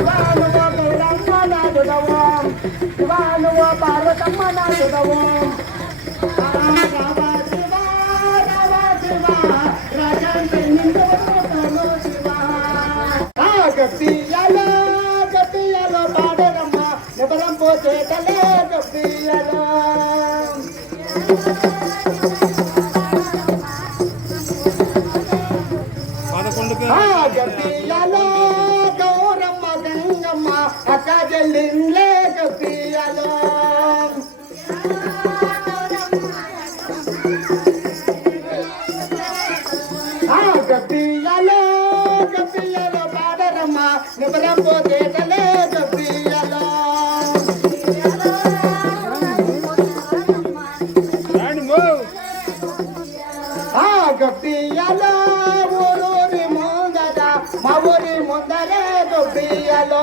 శివానువ వేదాంత నాదుడవో శివానువ పార్వతమ్మ నాదుడవో గప్పియలో గప్పియలో పాడరమ్మ నిబరం పోతే తలే గప్పియలో పదకొండు గప్పియలో అక్క చెల్లిండ్లేక పియలో పియలో పియలో పాడరమ్మ నిబరం పోతే గొప్పియలో ఊరూరి ముందర మా ఊరి ముందరే గొప్పియలో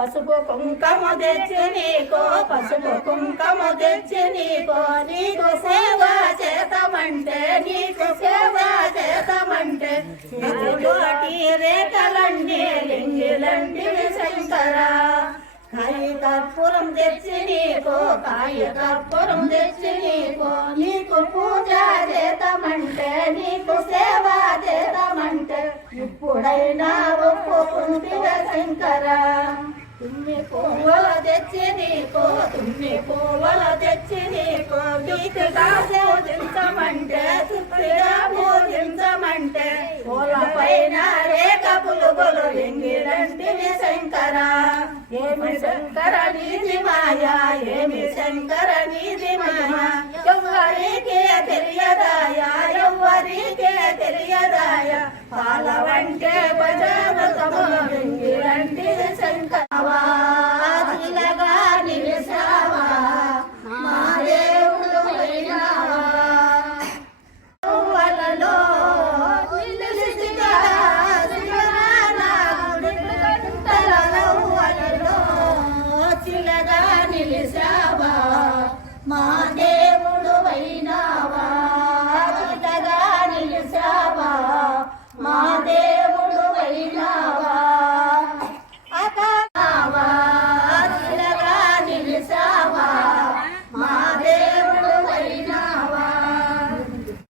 పసుపు కుంకము తెచ్చి నీకో పసుపు కుంకము తెచ్చి నీకో నీకు సేవ చేతమంటే నీకు సేవ చేతమంటే కోటి రేఖలండి లింగిలండి శంకర. కాయ కర్పూరం తెచ్చి నీకో కాయ కర్పూరం తెచ్చి నీకో నీకు పూజ చేతమంటే నీకు సేవ చేతమంటే ఇప్పుడైనా ఒప్పుకుంటే శంకర. తుమ్మి పువ్వుల తెచ్చి నీకో తుమ్మి పువ్వుల తెచ్చి నీకో. వీటిగా పూజించమంటే తృప్తిగా పూజించమంటే పూల పైన రేఖ పులుగులు ఎంగిరంటివి శంకర. ఏమి శంకర నీది మాయా ఏమి శంకర నీది మాయా. ఎవ్వరికే తెలియదాయా ఎవ్వరికే తెలియదాయా. పాల వంటే భజనతముల వెంగి